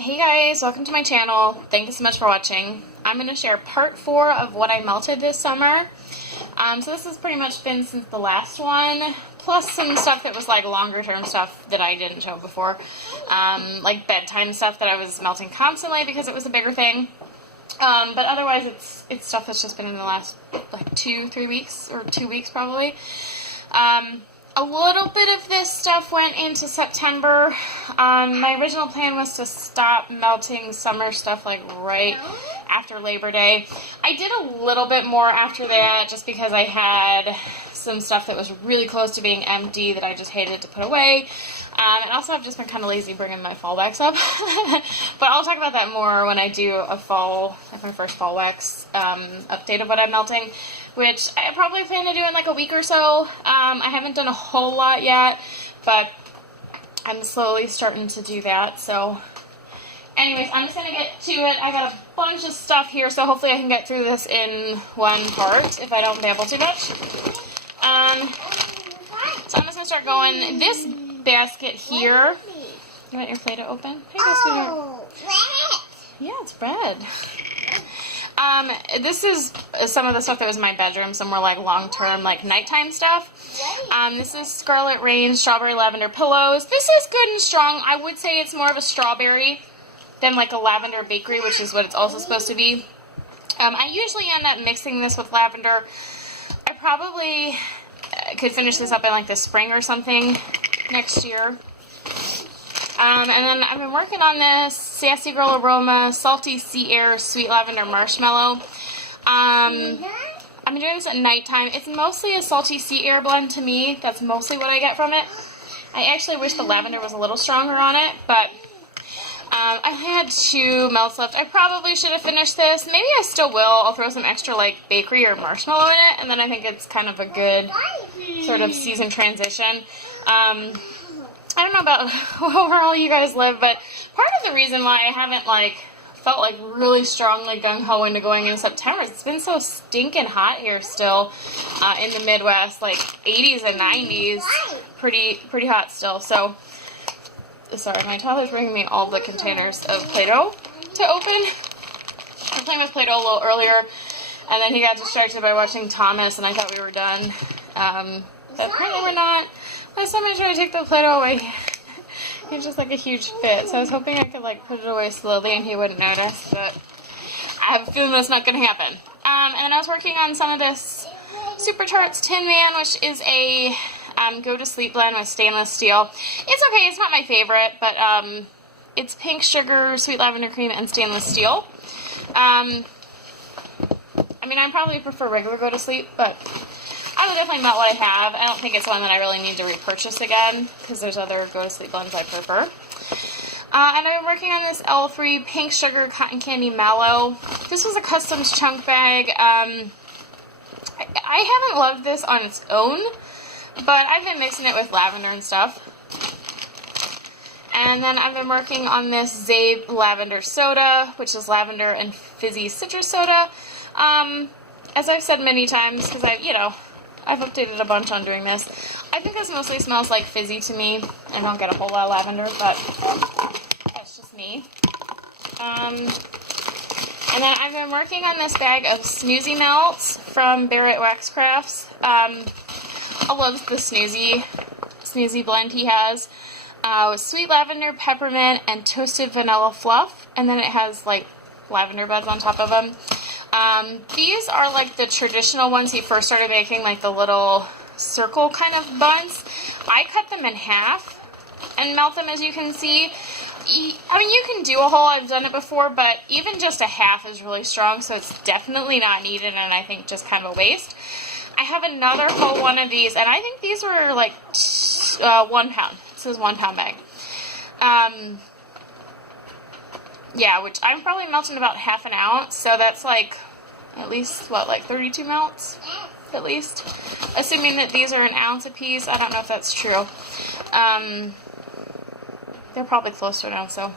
Hey guys, welcome to my channel. Thank you so much for watching. I'm going to share part 4 of what I melted this summer. So this has pretty much been since the last one, plus some stuff that was like longer term stuff that I didn't show before. Like bedtime stuff that I was melting constantly because it was a bigger thing. But otherwise it's stuff that's just been in the last like 2-3 weeks, or 2 weeks probably. A little bit of this stuff went into September. My original plan was to stop melting summer stuff like right after Labor Day. I did a little bit more after that just because I had some stuff that was really close to being empty that I just hated to put away. And also I've just been kind of lazy bringing my fall wax up. But I'll talk about that more when I do a fall, like my first fall wax update of what I'm melting, which I probably plan to do in like a week or so. I haven't done a whole lot yet, but I'm slowly starting to do that. So anyways, I'm just going to get to it. I got a bunch of stuff here, so hopefully I can get through this in one part if I don't babble too much. So I'm just going to start going. This basket here. You want your Play-Doh open? Here you go, sweetheart. Yeah, it's red. This is some of the stuff that was in my bedroom, some more like long-term, like nighttime stuff. This is Scarlet Rain Strawberry Lavender Pillows. This is good and strong. I would say it's more of a strawberry than like a lavender bakery, which is what it's also supposed to be. I usually end up mixing this with lavender. I probably could finish this up in like the spring or something next year. And then I've been working on this Sassy Girl Aroma Salty Sea Air Sweet Lavender Marshmallow. I've been doing this at nighttime. It's mostly a salty sea air blend to me. That's mostly what I get from it. I actually wish the lavender was a little stronger on it, but I had 2 melts left. I probably should have finished this. Maybe I still will. I'll throw some extra like bakery or marshmallow in it, and then I think it's kind of a good sort of season transition. I don't know about overall you guys live, but part of the reason why I haven't like felt like really strongly gung-ho into going into September is it's been so stinking hot here still in the Midwest, like 80s and 90s, pretty hot still. So sorry, my toddler's bringing me all the containers of Play-Doh to open. I was playing with Play-Doh a little earlier, and then he got distracted by watching Thomas, and I thought we were done. But apparently we're not. Last time I tried to take the Play-Doh away, it was just like a huge fit. So I was hoping I could like put it away slowly and he wouldn't notice, but I have a feeling that's not going to happen. And then I was working on some of this Super Tarts Tin Man, which is a Go to Sleep blend with stainless steel. It's okay, it's not my favorite, but it's pink sugar, sweet lavender cream, and stainless steel. I mean, I probably prefer regular Go to Sleep, but I will definitely melt what I have. I don't think it's one that I really need to repurchase again, because there's other Go to Sleep blends I prefer. And I've been working on this L3 Pink Sugar Cotton Candy Mallow. This was a customs chunk bag. I haven't loved this on its own, but I've been mixing it with lavender and stuff. And then I've been working on this Zabe Lavender Soda, which is lavender and fizzy citrus soda. As I've said many times, because I've updated a bunch on doing this. I think this mostly smells like fizzy to me. I don't get a whole lot of lavender, but that's just me. And then I've been working on this bag of Snoozy Melts from Barrett Wax Crafts. I love the Snoozy blend he has. With sweet lavender, peppermint, and toasted vanilla fluff. And then it has like lavender buds on top of them. These are like the traditional ones he first started making, like the little circle kind of buns. I cut them in half and melt them, as you can see. I mean, you can do a whole, I've done it before, but even just a half is really strong, so it's definitely not needed, and I think just kind of a waste. I have another whole one of these, and I think these were like 1 pound. This is 1 pound bag. Yeah, which I'm probably melting about half an ounce, so that's like at least, what, like 32 melts, at least? Assuming that these are an ounce a piece. I don't know if that's true. They're probably close to an ounce, so.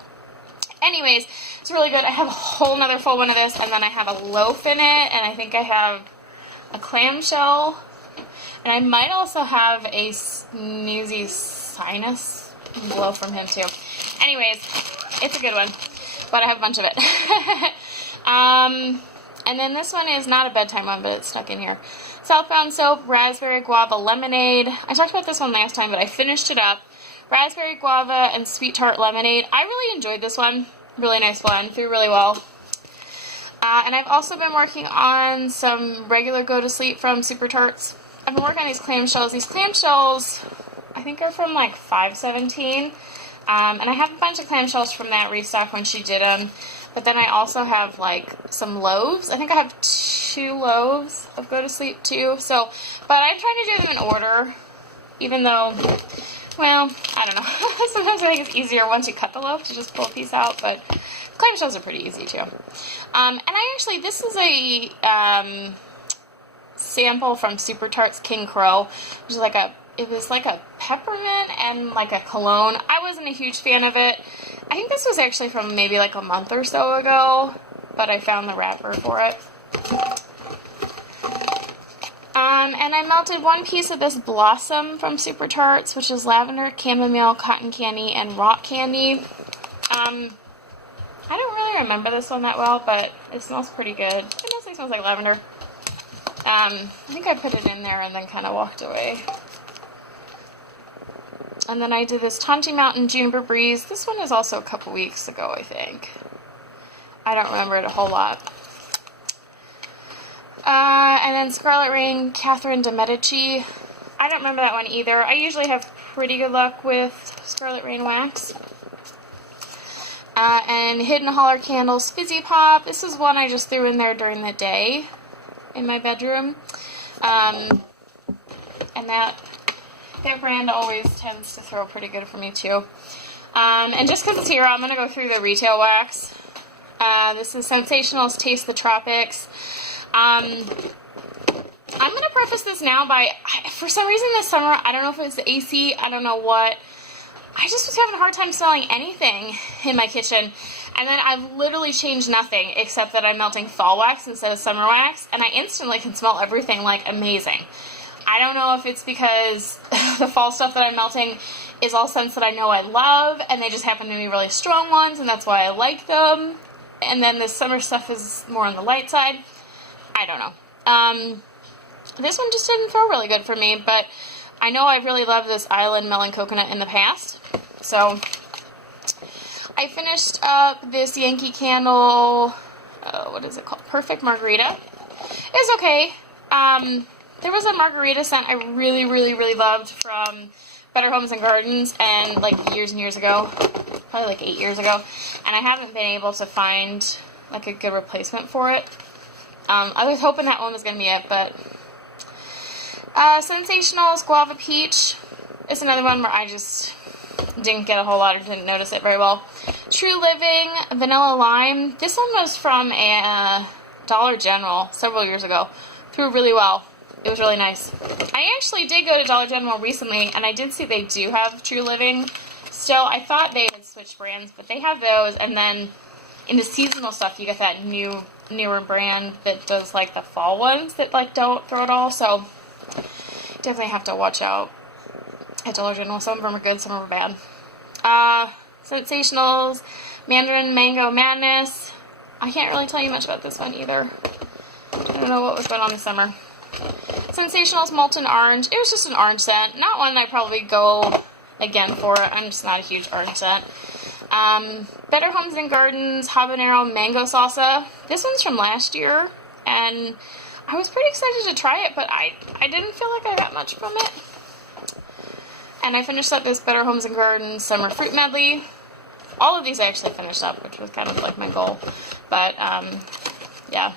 Anyways, it's really good. I have a whole nother full one of this, and then I have a loaf in it, and I think I have a clamshell, and I might also have a Snoozy Sinus loaf from him, too. Anyways, it's a good one. but I have a bunch of it. And then this one is not a bedtime one, but it's stuck in here. Southbound Soap, Raspberry Guava Lemonade. I talked about this one last time, but I finished it up. Raspberry Guava and Sweet Tart Lemonade. I really enjoyed this one. Really nice blend. Threw really well. And I've also been working on some regular Go to Sleep from Super Tarts. I've been working on these clamshells. These clamshells, I think, are from like 517. And I have a bunch of clamshells from that restock when she did them. But then I also have like some loaves. I think I have 2 loaves of Go to Sleep too. So, but I'm trying to do them in order, even though, well, I don't know. Sometimes I think it's easier once you cut the loaf to just pull a piece out, but clamshells are pretty easy too. And I actually, this is a sample from Super Tarts King Crow, which is like it was like a peppermint and like a cologne. I wasn't a huge fan of it. I think this was actually from maybe like a month or so ago, but I found the wrapper for it. And I melted 1 piece of this Blossom from Super Tarts, which is lavender, chamomile, cotton candy, and rock candy. I don't really remember this one that well, but it smells pretty good. It mostly smells like lavender. I think I put it in there and then kind of walked away. And then I did this Tonty Mountain Juniper Breeze. This one is also a couple weeks ago, I think. I don't remember it a whole lot. And then Scarlet Rain Catherine de Medici. I don't remember that one either. I usually have pretty good luck with Scarlet Rain wax. And Hidden Holler Candles Fizzy Pop. This is one I just threw in there during the day in my bedroom. And that brand always tends to throw pretty good for me too. And just because it's here, I'm going to go through the retail wax. This is Sensationals Taste the Tropics. I'm going to preface this now by, for some reason this summer, I don't know if it was the AC, I don't know what, I just was having a hard time smelling anything in my kitchen. And then I've literally changed nothing except that I'm melting fall wax instead of summer wax, and I instantly can smell everything like amazing. I don't know if it's because the fall stuff that I'm melting is all scents that I know I love, and they just happen to be really strong ones, and that's why I like them. And then the summer stuff is more on the light side. I don't know. This one just didn't feel really good for me, but I know I really loved this Island Melon Coconut in the past. So I finished up this Yankee Candle, what is it called? Perfect Margarita. It's okay. There was a margarita scent I really, really, really loved from Better Homes and Gardens, and like years and years ago, probably like 8 years ago, and I haven't been able to find like a good replacement for it. I was hoping that one was going to be it, but Sensationals Guava Peach is another one where I just didn't get a whole lot or didn't notice it very well. True Living Vanilla Lime. This one was from a Dollar General several years ago. Threw really well. It was really nice. I actually did go to Dollar General recently, and I did see they do have True Living still. I thought they had switched brands, but they have those, and then in the seasonal stuff, you get that newer brand that does like the fall ones that like don't throw it all, so definitely have to watch out at Dollar General. Some of them are good, some of them are bad. Sensationals Mandarin Mango Madness. I can't really tell you much about this one either. I don't know what was going on this summer. Sensationals Molten Orange. It was just an orange scent. Not one I'd probably go again for. I'm just not a huge orange scent. Better Homes and Gardens Habanero Mango Salsa. This one's from last year, and I was pretty excited to try it, but I didn't feel like I got much from it. And I finished up this Better Homes and Gardens Summer Fruit Medley. All of these I actually finished up, which was kind of like my goal. But, yeah.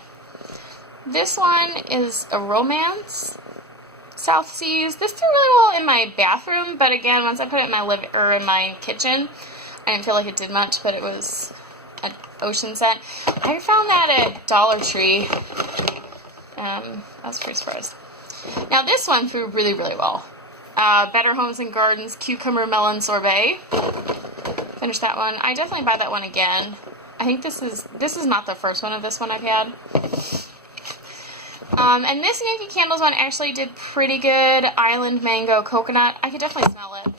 This one is a Romance South Seas. This did really well in my bathroom, but again, once I put it in my in my kitchen, I didn't feel like it did much, but it was an ocean scent. I found that at Dollar Tree. I was pretty surprised. Now this one threw really, really well. Better Homes and Gardens Cucumber Melon Sorbet. Finished that one. I definitely buy that one again. I think this is not the first one of this one I've had. And this Yankee Candles one actually did pretty good. Island Mango Coconut. I could definitely smell it.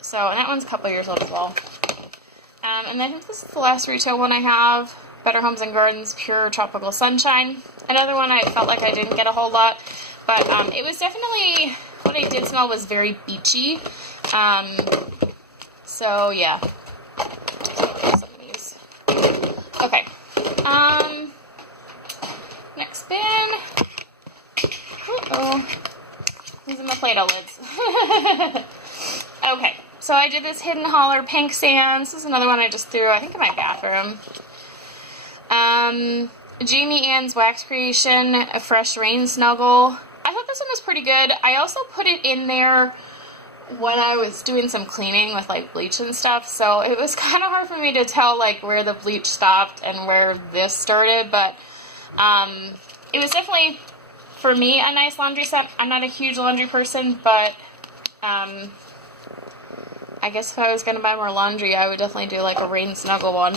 So, and that one's a couple years old as well. And I think this is the last retail one I have. Better Homes and Gardens Pure Tropical Sunshine. Another one I felt like I didn't get a whole lot, but it was definitely, what I did smell was very beachy. So yeah. Some of these. Okay. Next bin. Uh-oh. These are my Play-Doh lids. Okay, so I did this Hidden Holler Pink Sands. This is another one I just threw, I think, in my bathroom. Jamie Ann's Wax Creation, a Fresh Rain Snuggle. I thought this one was pretty good. I also put it in there when I was doing some cleaning with like bleach and stuff, so it was kind of hard for me to tell like where the bleach stopped and where this started, but it was definitely, for me, a nice laundry set. I'm not a huge laundry person, but I guess if I was going to buy more laundry, I would definitely do like a Rain Snuggle one.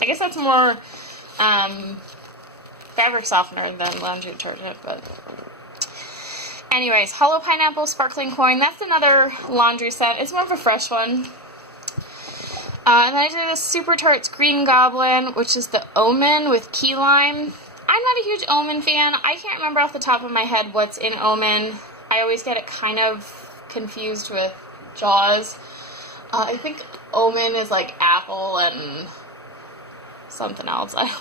I guess that's more fabric softener than laundry detergent, but anyways, Hollow Pineapple Sparkling Coin. That's another laundry set. It's more of a fresh one. And then I did this Super Tarts Green Goblin, which is the Omen with key lime. I'm not a huge Omen fan. I can't remember off the top of my head what's in Omen. I always get it kind of confused with Jaws. I think Omen is like apple and something else. I don't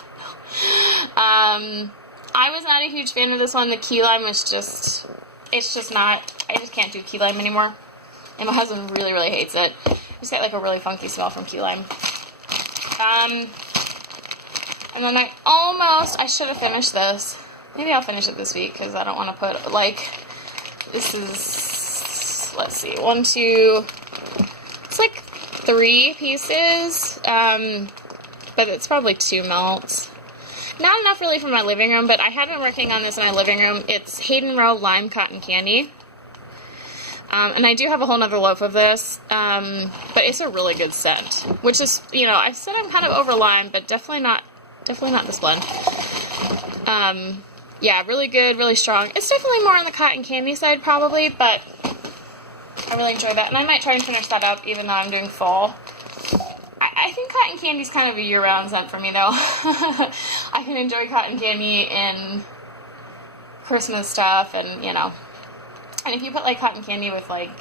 know. I was not a huge fan of this one. The key lime was just, it's just not, I just can't do key lime anymore. And my husband really, really hates it. I just get like a really funky smell from key lime. And then I should have finished this. Maybe I'll finish it this week because I don't want to put, like, this is, let's see, 1, 2, it's like 3 pieces, but it's probably 2 melts. Not enough really for my living room, but I had been working on this in my living room. It's Hayden Row Lime Cotton Candy. And I do have a whole nother loaf of this, but it's a really good scent, which is, you know, I said I'm kind of over lime, but definitely not this blend. Yeah, really good, really strong. It's definitely more on the cotton candy side probably, but I really enjoy that. And I might try and finish that up even though I'm doing fall. I think cotton candy is kind of a year-round scent for me though. I can enjoy cotton candy in Christmas stuff and, you know. And if you put like cotton candy with like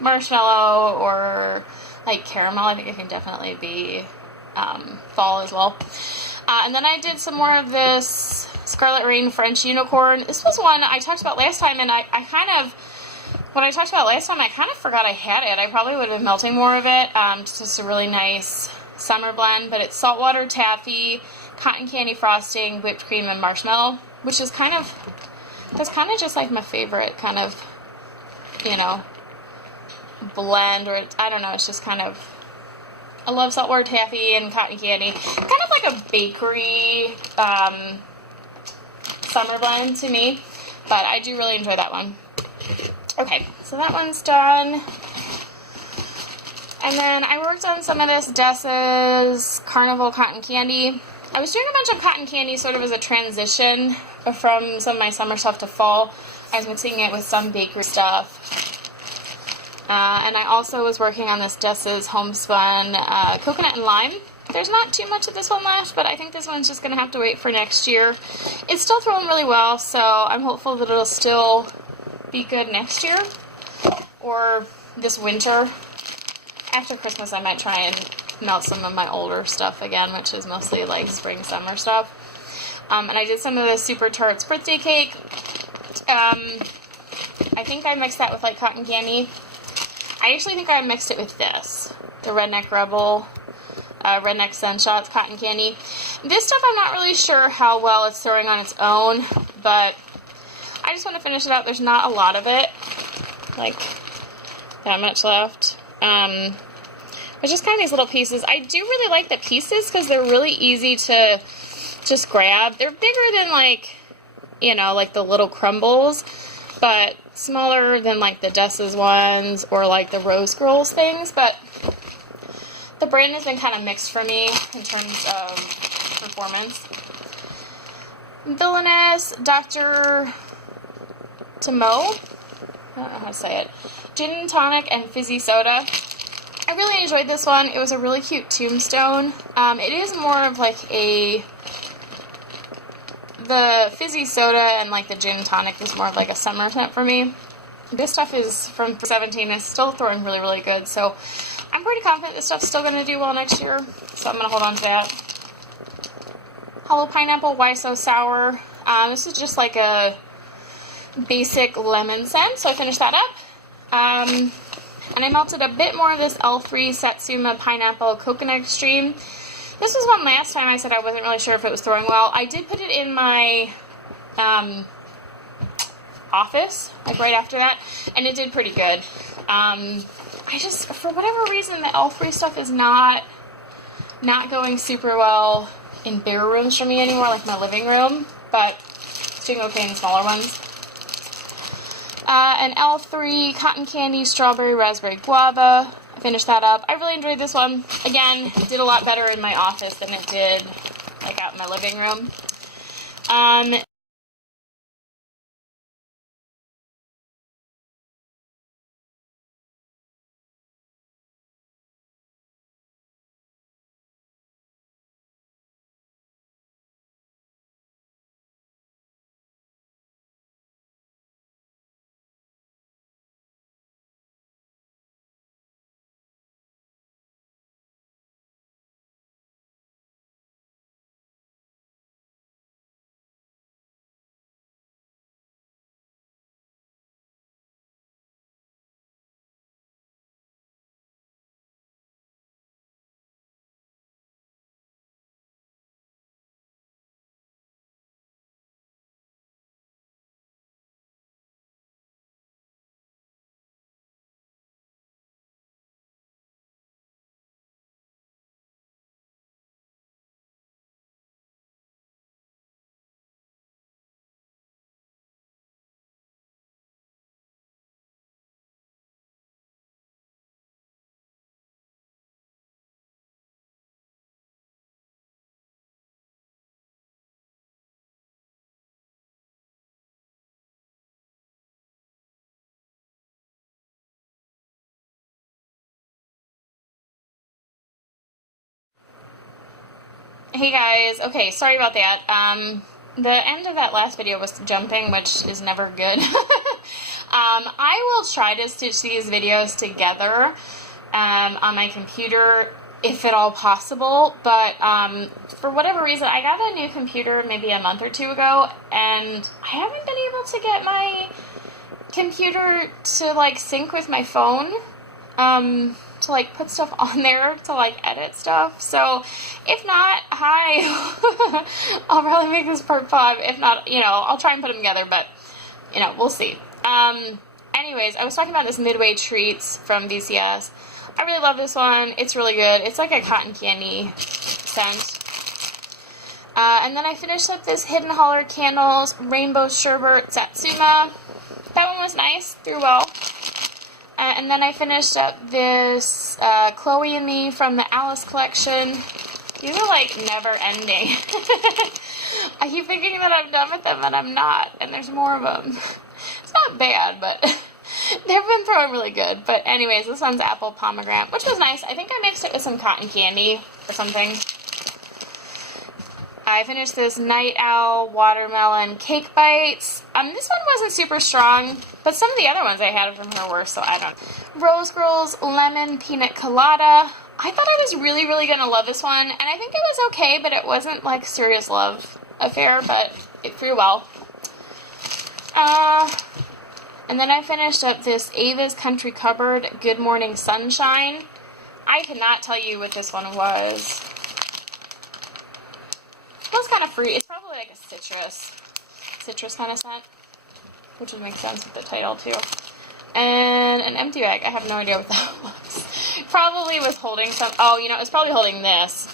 marshmallow or like caramel, I think it can definitely be fall as well. And then I did some more of this Scarlet Rain French Unicorn. This was one I talked about last time, and I kind of, when I talked about last time, I kind of forgot I had it. I probably would have been melting more of it. It's just a really nice summer blend, but it's saltwater taffy, cotton candy frosting, whipped cream, and marshmallow, which is kind of, that's kind of just like my favorite kind of, you know, blend, or I don't know, it's just kind of, I love saltwater taffy and cotton candy. Kind of like a bakery summer blend to me, but I do really enjoy that one. Okay, so that one's done. And then I worked on some of this Dessa's Carnival Cotton Candy. I was doing a bunch of cotton candy sort of as a transition from some of my summer stuff to fall. I was mixing it with some bakery stuff. And I also was working on this Dessa's Homespun Coconut and Lime. There's not too much of this one left, but I think this one's just going to have to wait for next year. It's still throwing really well, so I'm hopeful that it'll still be good next year. Or this winter. After Christmas I might try and melt some of my older stuff again, which is mostly like spring, summer stuff. And I did some of the Super Tarts birthday cake. I think I mixed that with like cotton candy. I actually think I mixed it with this, the Redneck Rebel, Redneck Sunshots Cotton Candy. This stuff I'm not really sure how well it's throwing on its own, but I just want to finish it out. There's not a lot of it, like that much left. It's just kind of these little pieces. I do really like the pieces because they're really easy to just grab. They're bigger than like, you know, like the little crumbles, but smaller than like the Dessa's ones or like the Rose Girls things, but the brand has been kind of mixed for me in terms of performance. Villainous, Dr. Tomo, I don't know how to say it, Gin and Tonic and Fizzy Soda. I really enjoyed this one. It was a really cute tombstone. It is more of like the fizzy soda and like the gin tonic is more of like a summer scent for me. This stuff is from 17. It's still throwing really, really good. So I'm pretty confident this stuff's still going to do well next year. So I'm going to hold on to that. Hollow Pineapple, Why So Sour. This is just like a basic lemon scent. So I finished that up. And I melted a bit more of this L3 Satsuma Pineapple Coconut Extreme. This was one last time I said I wasn't really sure if it was throwing well. I did put it in my office, like right after that, and it did pretty good. I just, for whatever reason, the L3 stuff is not going super well in bare rooms for me anymore, like my living room, but it's doing okay in the smaller ones. An L3 Cotton Candy Strawberry Raspberry Guava. I finished that up. I really enjoyed this one. Again, it did a lot better in my office than it did like out in my living room. Hey guys, okay, sorry about that. The end of that last video was jumping, which is never good. I will try to stitch these videos together on my computer, if at all possible, but for whatever reason, I got a new computer maybe a month or two ago, and I haven't been able to get my computer to like sync with my phone. To like put stuff on there to like edit stuff. So if not, hi. I'll probably make this part 5. If not, you know, I'll try and put them together, but you know, we'll see. Anyways, I was talking about this Midway Treats from VCS. I really love this one. It's really good. It's like a cotton candy scent. And then I finished up this Hidden Holler Candles Rainbow Sherbet Satsuma. That one was nice, threw well. And then I finished up this Chloe and Me from the Alice collection. These are like never ending. I keep thinking that I'm done with them and I'm not, and there's more of them. It's not bad, but they've been throwing really good. But anyways, this one's Apple Pomegranate, which was nice. I think I mixed it with some cotton candy or something. I finished this Night Owl Watermelon Cake Bites. This one wasn't super strong, but some of the other ones I had from her were, so I don't know. Rose Girls Lemon Peanut Colada. I thought I was really, really going to love this one, and I think it was okay, but it wasn't like serious love affair, but it threw well. And then I finished up this Ava's Country Cupboard Good Morning Sunshine. I cannot tell you what this one was. It was kind of fruity. It's probably like a citrus kind of scent, which would make sense with the title too. And an empty bag. I have no idea what that was. Probably was holding some. Oh, you know, it was probably holding this.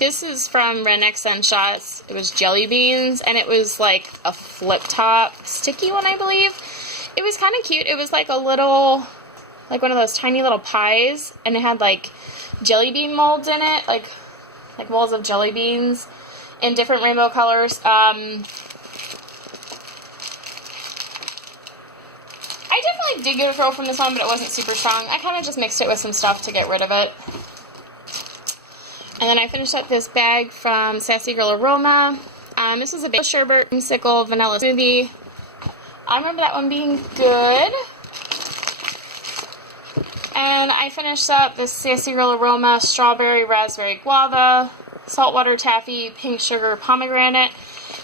This is from Redneck Sunshots. It was jelly beans, and it was like a flip top sticky one, I believe. It was kind of cute. It was like a little, like one of those tiny little pies, and it had like jelly bean molds in it, like molds of jelly beans in different rainbow colors. I actually did get a throw from this one, but it wasn't super strong. I kind of just mixed it with some stuff to get rid of it. And then I finished up this bag from Sassy Girl Aroma. This was a big sherbet creamsicle vanilla smoothie. I remember that one being good. And I finished up this Sassy Girl Aroma strawberry raspberry guava, saltwater taffy, pink sugar pomegranate.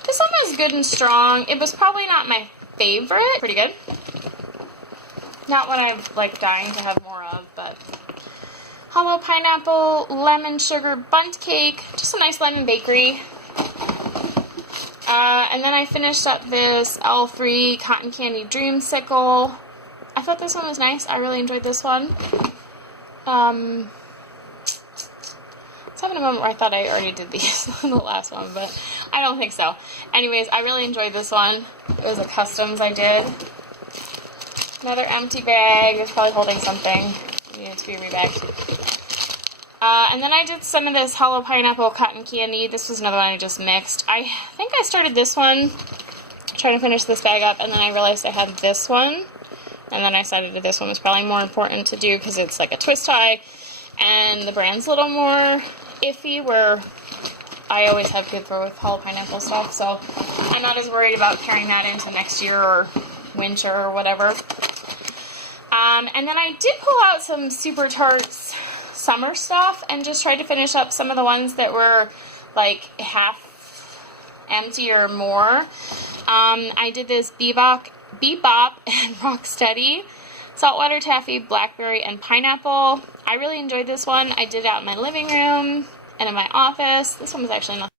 This one was good and strong. It was probably not my favorite. Pretty good. Not what I'm like dying to have more of, but hollow pineapple, lemon sugar bundt cake, just a nice lemon bakery. And then I finished up this L3 cotton candy dreamsicle. I thought this one was nice. I really enjoyed this one. I was having a moment where I thought I already did these on the last one, but I don't think so. Anyways, I really enjoyed this one. It was a customs I did. Another empty bag. It's probably holding something. It needed to be rebagged. And then I did some of this hollow pineapple cotton candy. This was another one I just mixed. I think I started this one, trying to finish this bag up, and then I realized I had this one. And then I decided that this one was probably more important to do because it's like a twist tie, and the brand's a little more iffy, where I always have good throw with hollow pineapple stuff, so I'm not as worried about carrying that into next year or winter or whatever. And then I did pull out some Super Tarts summer stuff and just tried to finish up some of the ones that were like half empty or more. I did this Bebop and Rocksteady, saltwater taffy, blackberry, and pineapple. I really enjoyed this one. I did it out in my living room and in my office. This one was actually not